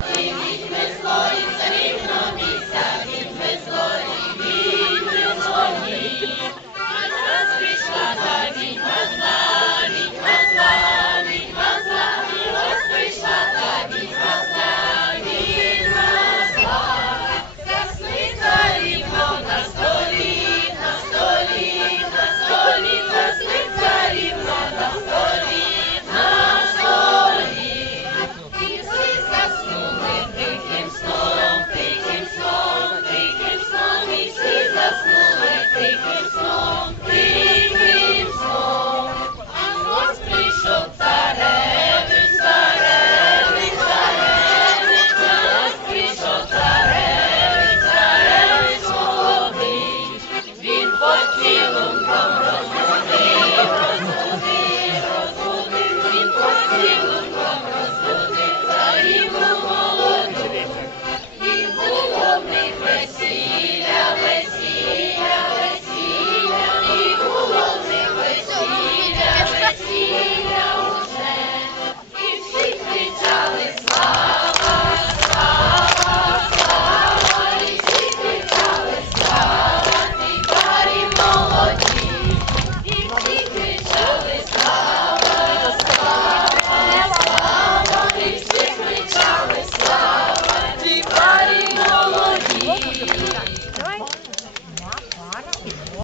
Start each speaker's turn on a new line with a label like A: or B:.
A: Bye. But